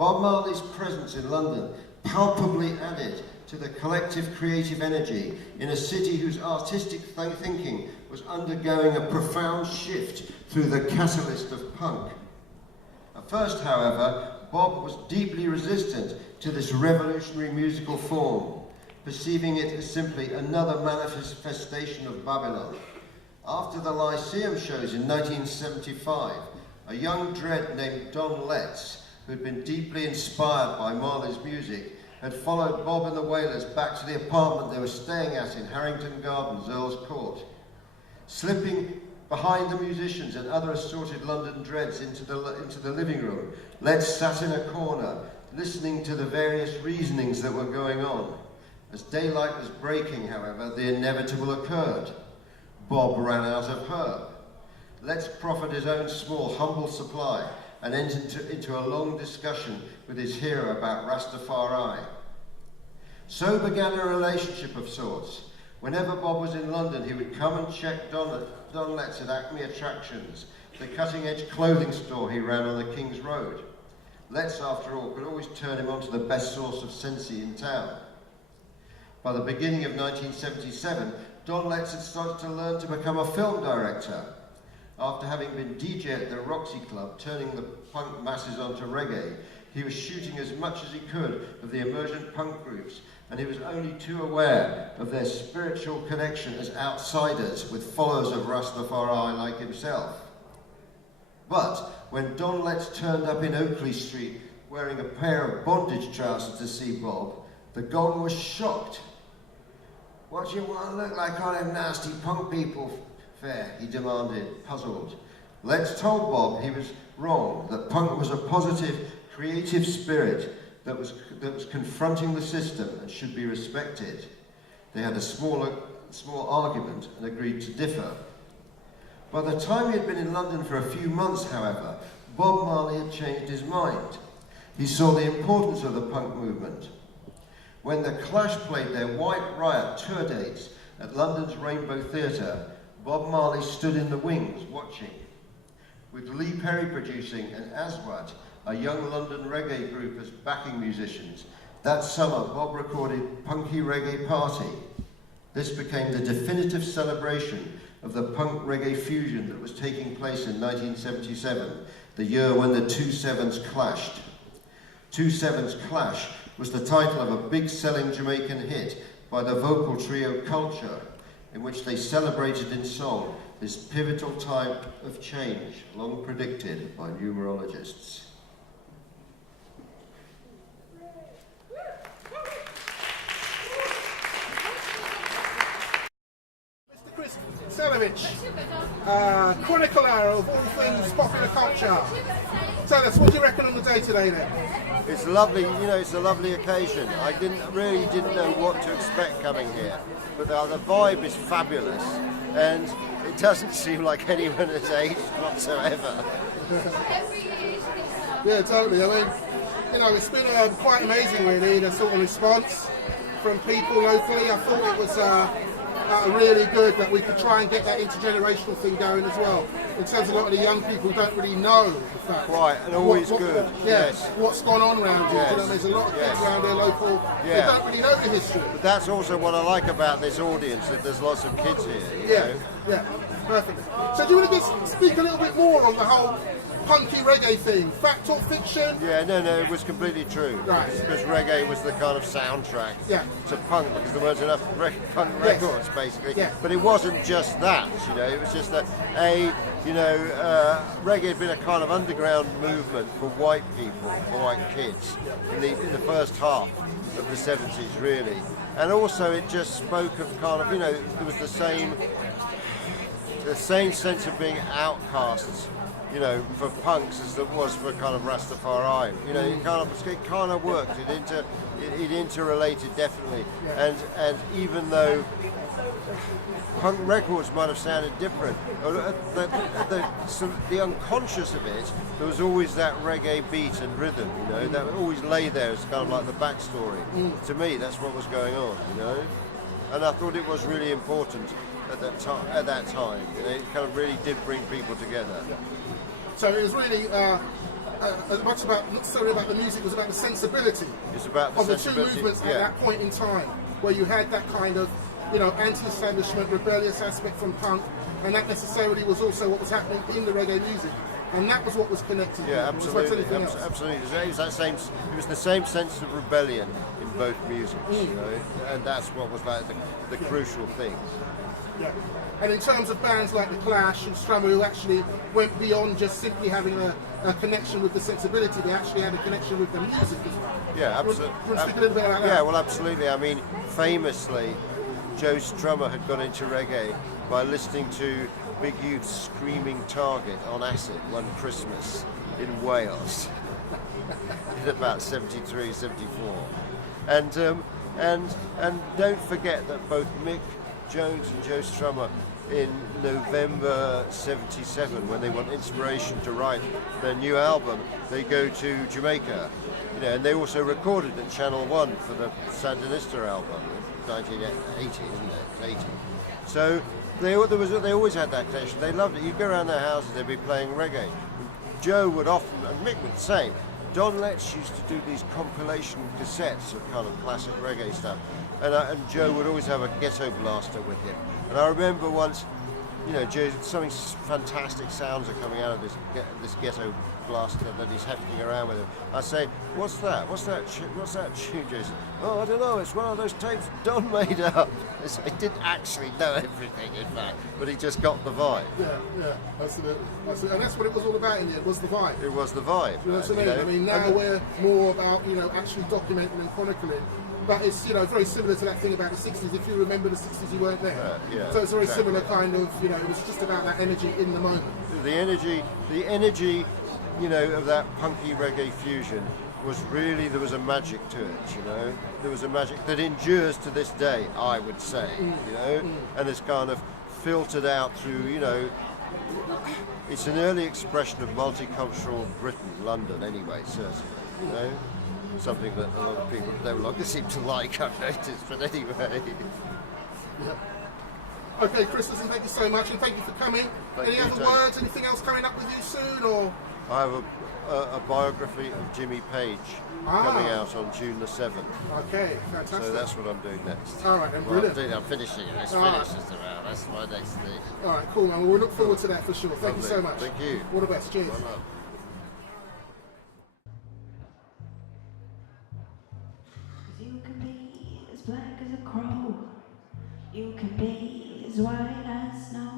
Bob Marley's presence in London palpably added to the collective creative energy in a city whose artistic thinking was undergoing a profound shift through the catalyst of punk. At first, however, Bob was deeply resistant to this revolutionary musical form, perceiving it as simply another manifestation of Babylon. After the Lyceum shows in 1975, a young dread named Don Letts, who had been deeply inspired by Marley's music, had followed Bob and the Wailers back to the apartment they were staying at in Harrington Gardens, Earl's Court. Slipping behind the musicians and other assorted London dreads into the living room, Letts sat in a corner, listening to the various reasonings that were going on. As daylight was breaking, however, the inevitable occurred. Bob ran out of herb. Letts proffered his own small, humble supply and entered into a long discussion with his hero about Rastafari. So began a relationship of sorts. Whenever Bob was in London, he would come and check Don Letts at Acklam Attractions, the cutting-edge clothing store he ran on the King's Road. Letts, after all, could always turn him on to the best source of Sensi in town. By the beginning of 1977, Don Letts had started to learn to become a film director. After having been DJ at the Roxy Club, turning the punk masses onto reggae, he was shooting as much as he could of the emergent punk groups, and he was only too aware of their spiritual connection as outsiders with followers of Rastafari like himself. But when Don Letts turned up in Oakley Street wearing a pair of bondage trousers to see Bob, the gong was shocked. "What do you want to look like all them nasty punk people fair?" he demanded, puzzled. Letts told Bob he was wrong, that punk was a positive, creative spirit that was confronting the system and should be respected. They had a small argument and agreed to differ. By the time he had been in London for a few months, however, Bob Marley had changed his mind. He saw the importance of the punk movement. When the Clash played their White Riot tour dates at London's Rainbow Theatre, Bob Marley stood in the wings watching. With Lee Perry producing and Aswad, a young London reggae group, as backing musicians, that summer Bob recorded Punky Reggae Party. This became the definitive celebration of the punk reggae fusion that was taking place in 1977, the year when the Two Sevens clashed. Two Sevens Clash was the title of a big-selling Jamaican hit by the vocal trio Culture, in which they celebrated in song this pivotal time of change long predicted by numerologists. Mr. Chris Salewicz, chronicler of all things popular culture. Tell us, what do you reckon on the day today then? It's lovely, it's a lovely occasion. I didn't know what to expect coming here, but the vibe is fabulous, and it doesn't seem like anyone has aged whatsoever. Yeah, totally. I mean, it's been quite amazing really, the sort of response from people locally. I thought it was really good that we could try and get that intergenerational thing going as well. In terms of a lot of the young people who don't really know the fact. Right, and always good. Yes. What's gone on around here. Yes. There's a lot of kids around here local who don't really know the history. But that's also what I like about this audience, that there's lots of kids here. You know? Yeah, perfect. So do you want to just speak a little bit more on the whole punky reggae thing? Fact or fiction? Yeah, no, it was completely true. Right. Because reggae was the kind of soundtrack to punk, because there weren't enough punk records, basically. Yeah. But it wasn't just that, it was just that, reggae had been a kind of underground movement for white people, for white kids, in the first half of the 70s, really. And also it just spoke of kind of, there was the same sense of being outcasts, for punks as there was for kind of Rastafari. It kind of worked. It interrelated definitely. And even though punk records might have sounded different, the unconscious of it, there was always that reggae beat and rhythm, that would always lay there as kind of like the backstory. To me, that's what was going on, And I thought it was really important at that time. It kind of really did bring people together. So it was really as much about, not necessarily about the music, it was about the sensibility It's about the of the two sensibility, movements at that point in time, where you had that kind of, you know, anti-establishment, rebellious aspect from punk, and that necessarily was also what was happening in the reggae music, and that was what was connected. Yeah, absolutely, absolutely. It was that same. It was the same sense of rebellion in both musics, you know, and that's what was like the crucial thing. Yeah. And in terms of bands like The Clash and Strummer, who actually went beyond just simply having a connection with the sensibility, they actually had a connection with the music as well. Yeah, absolutely. You want to speak a little bit about that? Yeah, well, absolutely. I mean, famously, Joe Strummer had got into reggae by listening to Big Youth's Screaming Target on acid one Christmas in Wales in about 73, 74. And don't forget that both Mick Jones and Joe Strummer in November 77, when they want inspiration to write their new album, they go to Jamaica, you know, and they also recorded at Channel 1 for the Sandinista album in 1980, isn't it? 80. So they always had that connection. They loved it. You'd go around their houses, they'd be playing reggae. Joe would often, and Mick would say, Don Letts used to do these compilation cassettes of kind of classic reggae stuff, and Joe would always have a ghetto blaster with him. And I remember once, you know, Joe, something fantastic sounds are coming out of this ghetto blaster that he's hefting around with him. I say, what's that? What's that tune, Jason? Oh, I don't know. It's one of those tapes Don made up. He didn't actually know everything, in fact, but he just got the vibe. Yeah, absolutely. And that's what it was all about in the end, was the vibe. It was the vibe. You know what I mean? I mean, now we're more about, you know, actually documenting and chronicling. But it's, you know, very similar to that thing about the 60s. If you remember the 60s, you weren't there. So it's very similar kind of, you know, it was just about that energy in the moment. The energy, you know, of that punky reggae fusion was really, there was a magic to it, you know. There was a magic that endures to this day, I would say, you know, and it's kind of filtered out through, you know, it's an early expression of multicultural Britain, London anyway, certainly, you know. Something that a lot of people no longer seem to like, I've noticed, but anyway. Yeah. Okay, Chris, listen, thank you so much, and thank you for coming. Any other words, anything else coming up with you soon, or? I have a biography of Jimmy Page coming out on June the 7th. Okay, fantastic. So that's what I'm doing next. All right, then, brilliant. I'm finishing it. It's finished just about. That's my next thing. All right, cool, man. We'll look forward to that for sure. Thank you so much. Thank you. All the best. Cheers. Well, you can be as black as a crow. You can be as white as snow.